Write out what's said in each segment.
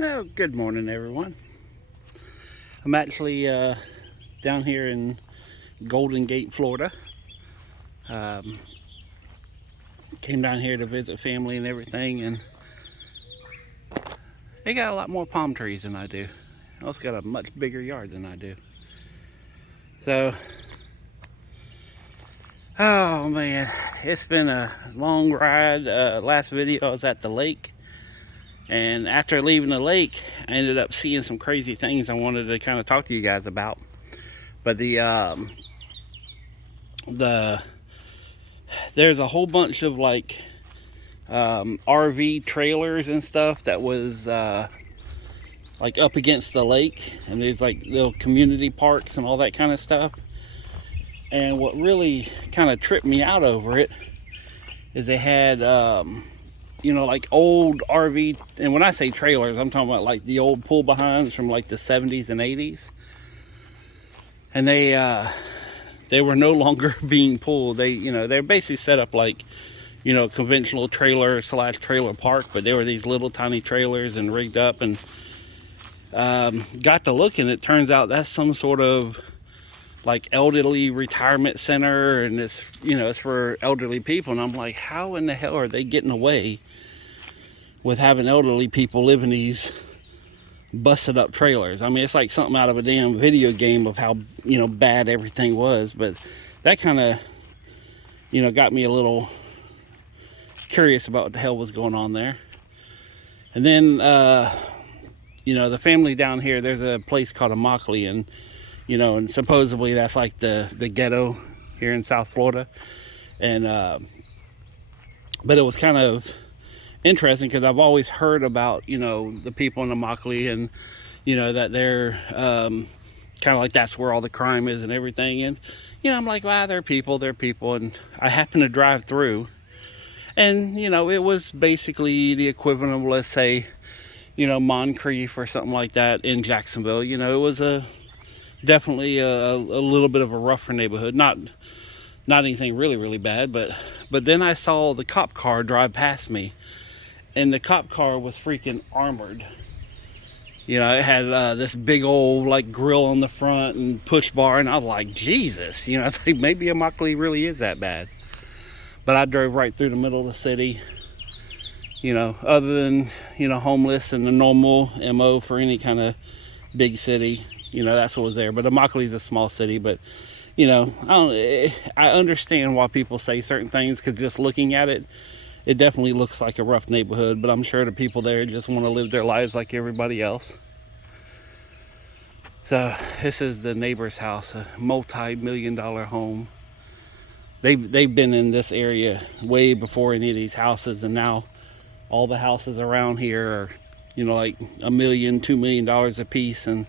Well, good morning, everyone. I'm actually down here in Golden Gate, Florida. Um, Came down here to visit family and everything, and they got a lot more palm trees than I do. They also got a much bigger yard than I do. So, oh man, it's been a long ride. Last video I was at the lake, and after leaving the lake, I ended up seeing some crazy things I wanted to kind of talk to you guys about. But there's a whole bunch of like RV trailers and stuff that was like up against the lake, and there's like little community parks and all that kind of stuff. And what really kind of tripped me out over it is they had like old RV, and when I say trailers, I'm talking about like the old pull behinds from like the 70s and 80s. And they were no longer being pulled. They're basically set up like, conventional trailer / trailer park, but they were these little tiny trailers and rigged up, and got to looking. It turns out that's some sort of like elderly retirement center, and it's for elderly people. And I'm like, how in the hell are they getting away with having elderly people live in these busted up trailers? I mean, it's like something out of a damn video game of how bad everything was. But that kind of got me a little curious about what the hell was going on there. And then the family down here, there's a place called Immokalee, and supposedly that's like the ghetto here in South Florida. And but it was kind of interesting because I've always heard about the people in Immokalee, and that they're kind of like that's where all the crime is and everything. And I'm like, wow, they're people. And I happened to drive through, and it was basically the equivalent of, let's say, Moncrief or something like that in Jacksonville. It was definitely a little bit of a rougher neighborhood, not anything really, really bad. But then I saw the cop car drive past me, and the cop car was freaking armored. It had this big old like grill on the front and push bar, and I was like, Jesus, it's like maybe Immokalee really is that bad. But I drove right through the middle of the city. Other than homeless and the normal MO for any kind of big city, that's what was there. But Immokalee's a small city, but I understand why people say certain things, because just looking at it, it definitely looks like a rough neighborhood. But I'm sure the people there just want to live their lives like everybody else. So this is the neighbor's house, a multi-million-dollar home. They've been in this area way before any of these houses, and now all the houses around here are like $1 million, $2 million a piece. And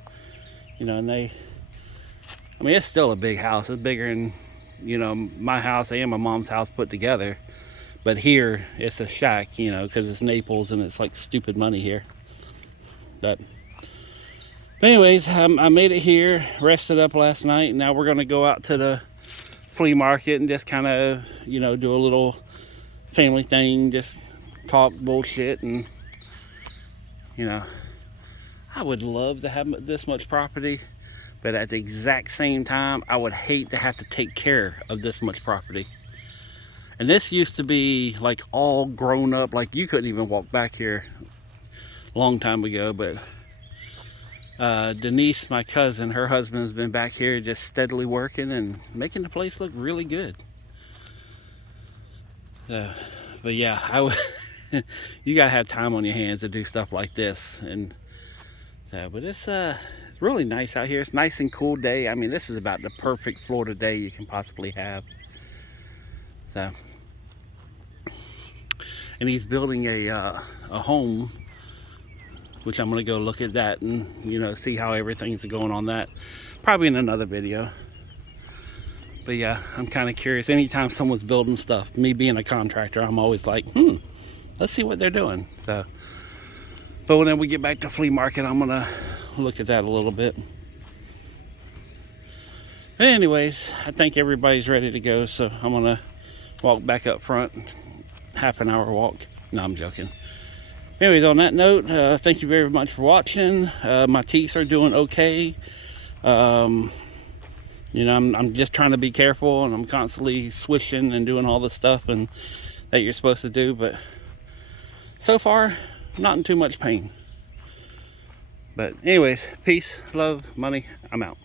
it's still a big house. It's bigger than my house and my mom's house put together. But here it's a shack, because it's Naples and it's like stupid money here. But anyways, I made it here, rested up last night, and now we're gonna go out to the flea market and just kind of do a little family thing, just talk bullshit. And I would love to have this much property, but at the exact same time, I would hate to have to take care of this much property. And this used to be like all grown up, like you couldn't even walk back here a long time ago. But Denise, my cousin, her husband's been back here just steadily working and making the place look really good. But yeah, I would you gotta have time on your hands to do stuff like this. And but it's really nice out here. It's nice and cool day. I mean, this is about the perfect Florida day you can possibly have. So, and he's building a home, which I'm gonna go look at that and see how everything's going on that, probably in another video. But yeah, I'm kind of curious. Anytime someone's building stuff, me being a contractor, I'm always like, let's see what they're doing. So, but when we get back to flea market, I'm gonna look at that a little bit. But anyways, I think everybody's ready to go, so I'm gonna walk back up front, half an hour walk. No, I'm joking. anyways, on that note, thank you very much for watching. My teeth are doing okay. You know, I'm just trying to be careful, and I'm constantly swishing and doing all the stuff and that you're supposed to do, but so far, not in too much pain. But anyways, peace, love, money, I'm out.